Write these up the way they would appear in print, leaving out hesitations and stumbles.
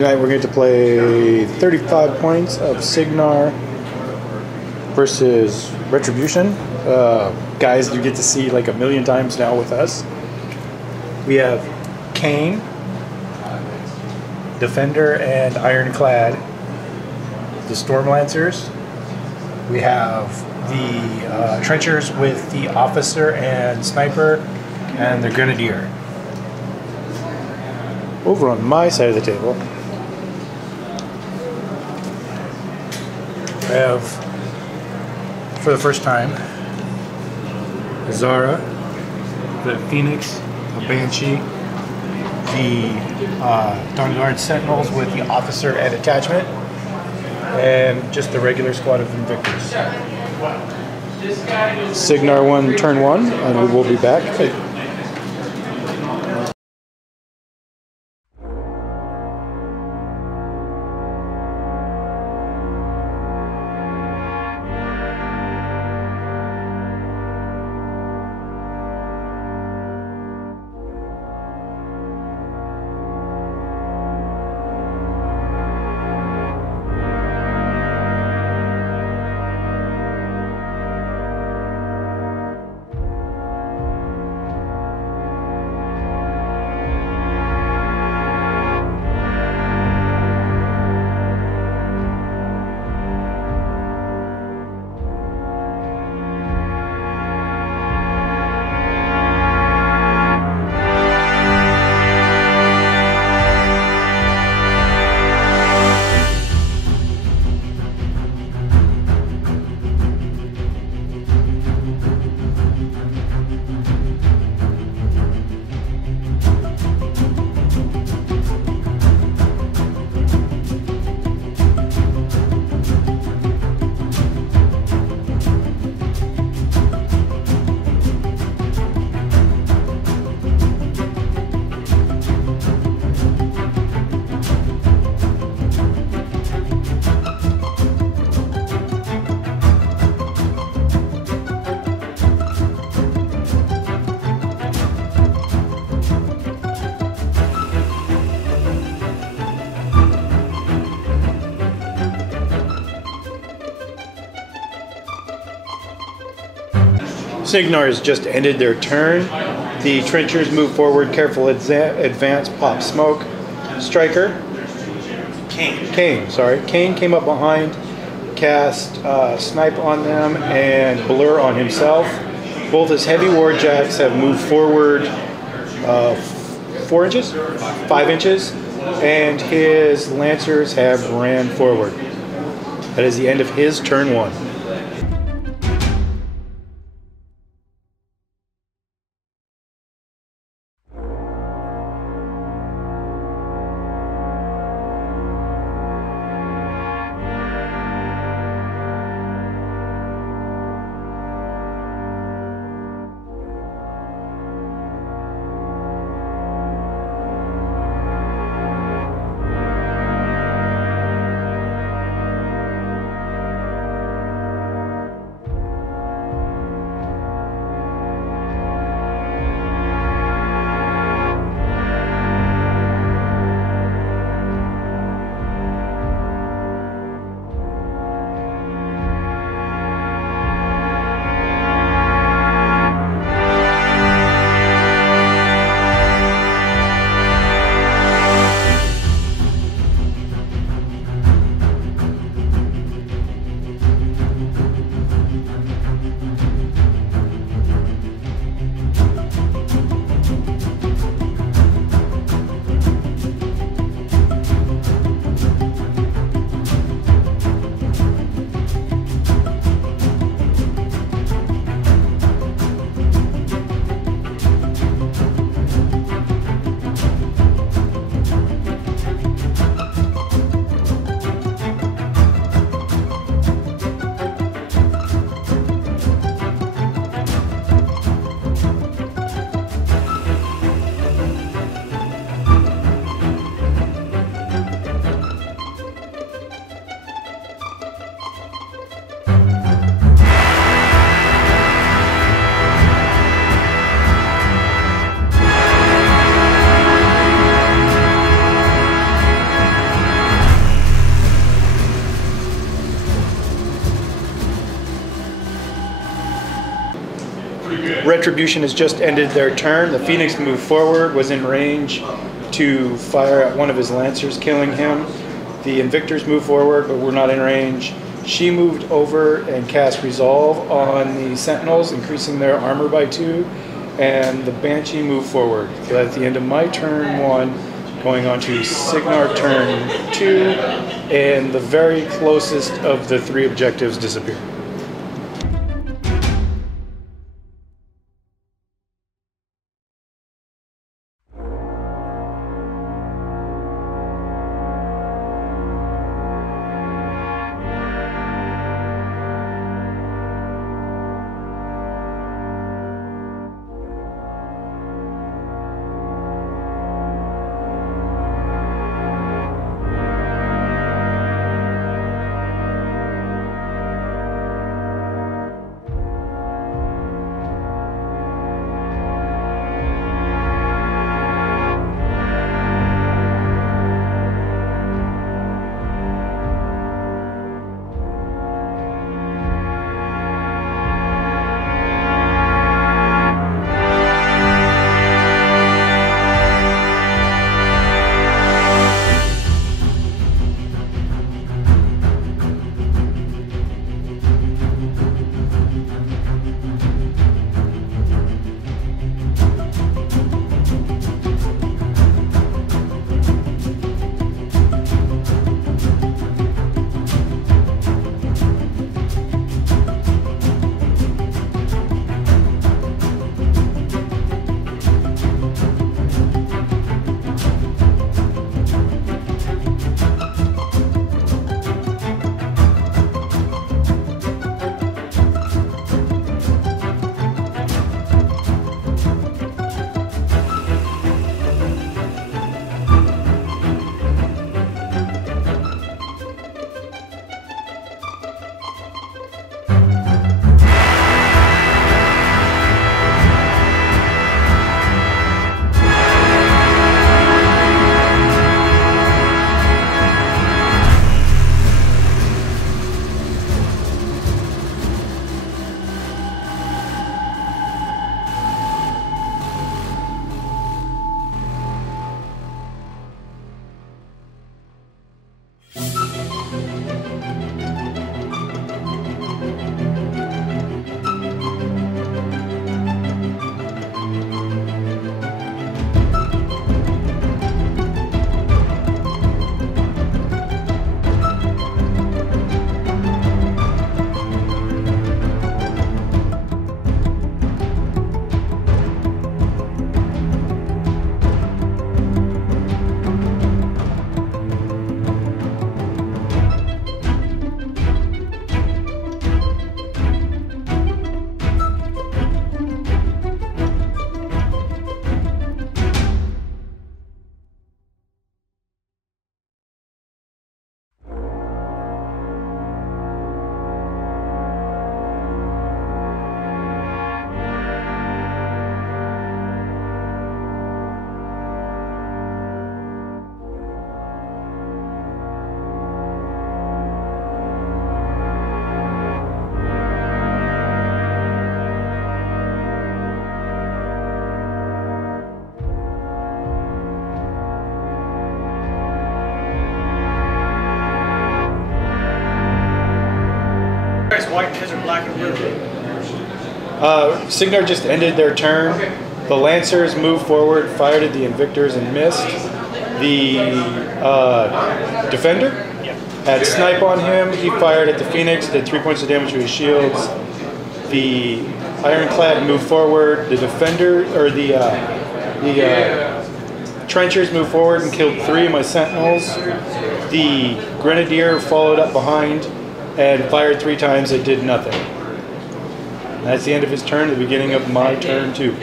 Tonight we're going to play 35 points of Cygnar versus Retribution. Guys you get to see like a million times now with us. We have Kane, Defender and Ironclad, the Stormlancers. We have the Trenchers with the Officer and Sniper and the Grenadier. Over on my side of the table, I have, for the first time, a Zara, the Phoenix, a Banshee, the Dawn Guard Sentinels with the Officer and Attachment, and just the regular squad of Invictors. Cygnar won turn 1, and we will be back. Cygnar has just ended their turn. The Trenchers move forward, careful advance, pop smoke. Striker. Kane came up behind, cast snipe on them and blur on himself. Both his heavy warjacks have moved forward 4 inches, 5 inches, and his Lancers have ran forward. That is the end of his turn 1. Retribution has just ended their turn. The Phoenix moved forward, was in range to fire at one of his Lancers, killing him. The Invictors moved forward, but were not in range. She moved over and cast Resolve on the Sentinels, increasing their armor by 2. And the Banshee moved forward. So that's the end of my turn 1, going on to Cygnar turn 2, and the very closest of the 3 objectives disappear. White desert, black and blue. Cygnar just ended their turn. The Lancers moved forward, fired at the Invictors and missed. The Defender had snipe on him. He fired at the Phoenix, did 3 points of damage to his shields. The Ironclad moved forward. The Defender, or the Trenchers moved forward and killed 3 of my Sentinels. The Grenadier followed up behind and fired 3 times. It did nothing. That's the end of his turn, the beginning of my turn too.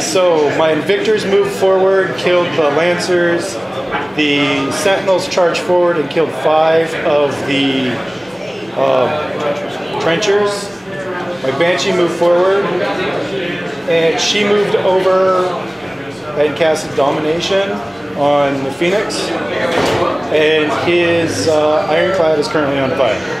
So my Invictors moved forward, killed the Lancers. The Sentinels charged forward and killed 5 of the trenchers. My Banshee moved forward, and she moved over and casted Domination on the Phoenix, and his Ironclad is currently on fire.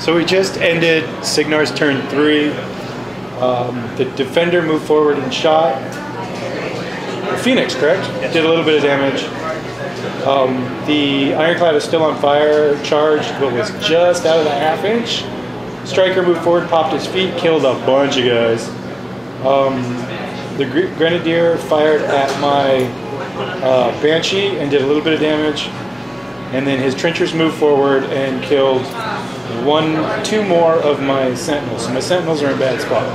So we just ended Cygnar's turn 3. The Defender moved forward and shot. Phoenix, correct? Yes. Did a little bit of damage. The Ironclad is still on fire, charged, but was just out of the half-inch. Striker moved forward, popped his feet, killed a bunch of guys. The Grenadier fired at my Banshee and did a little bit of damage. And then his Trenchers moved forward and killed 2 more of my Sentinels. So my Sentinels are in a bad spot.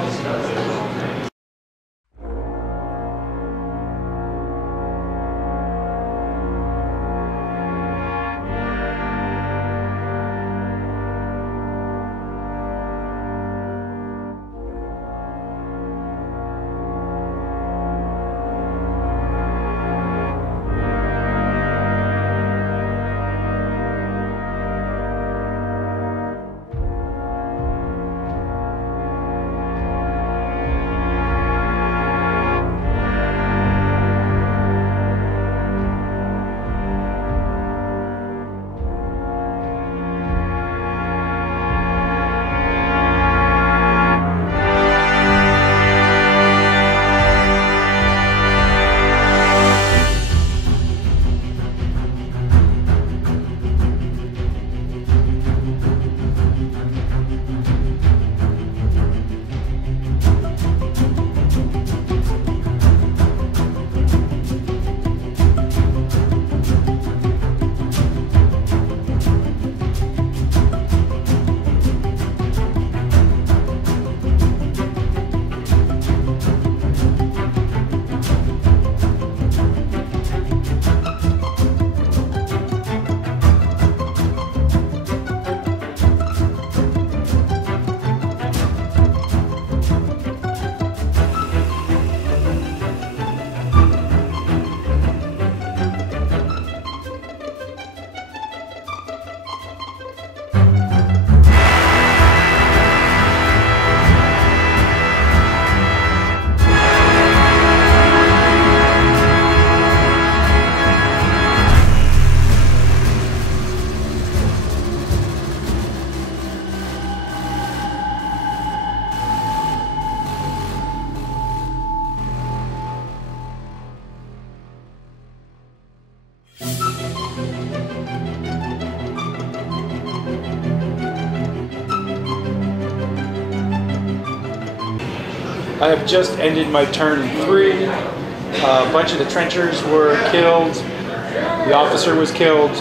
I have just ended my turn 3. A bunch of the trenchers were killed. The officer was killed.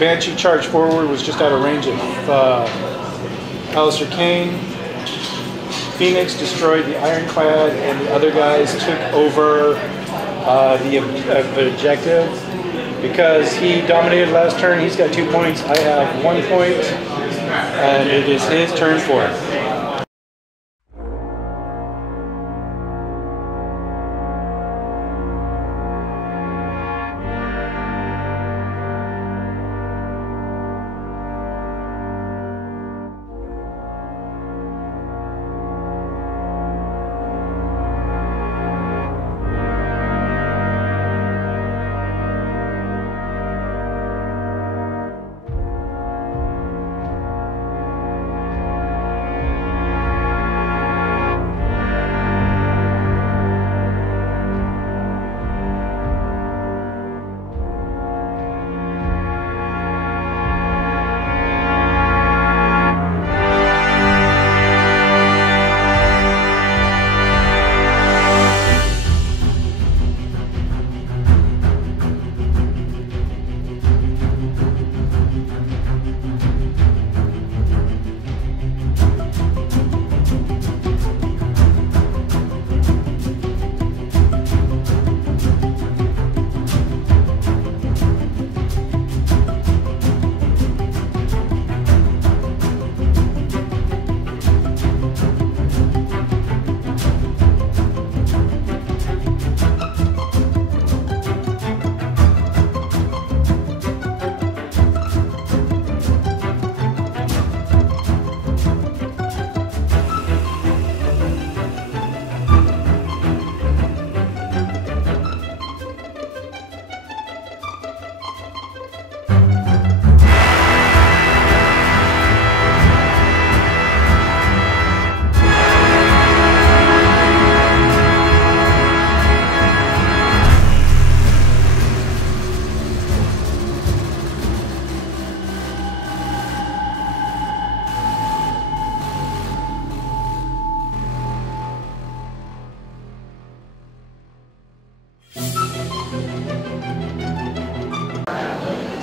Banshee charged forward, was just out of range of Alistair Kane. Phoenix destroyed the Ironclad, and the other guys took over the objective. Because he dominated last turn, he's got 2 points. I have 1 point, and it is his turn 4.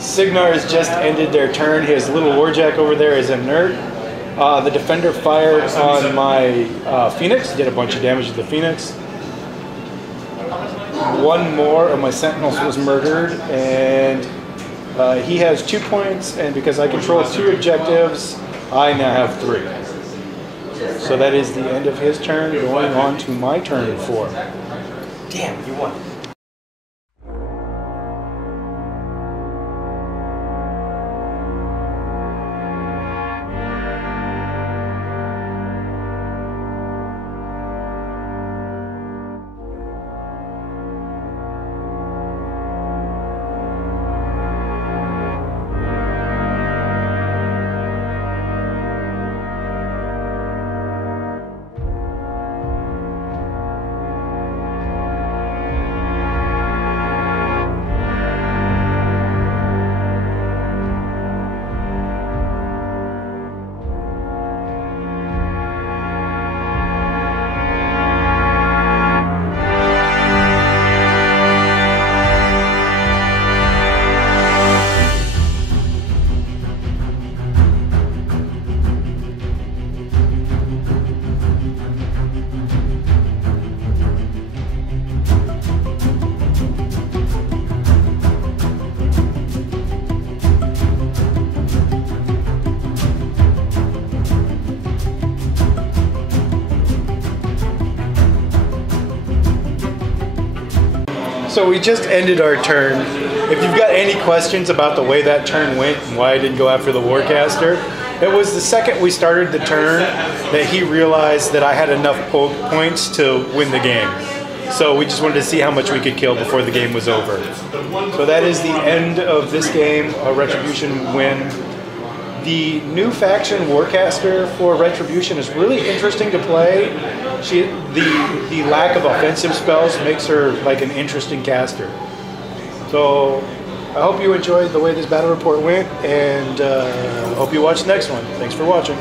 Cygnar has just ended their turn. His little warjack over there is inert. The defender fired on my Phoenix, did a bunch of damage to the Phoenix. One more of my Sentinels was murdered, and he has 2 points, and because I control 2 objectives, I now have 3. So that is the end of his turn, going on to my turn 4. Damn, you won. So we just ended our turn. If you've got any questions about the way that turn went and why I didn't go after the Warcaster, it was the second we started the turn that he realized that I had enough points to win the game. So we just wanted to see how much we could kill before the game was over. So that is the end of this game, a Retribution win. The new faction Warcaster for Retribution is really interesting to play. The lack of offensive spells makes her like an interesting caster. So I hope you enjoyed the way this battle report went, and hope you watch the next one. Thanks for watching.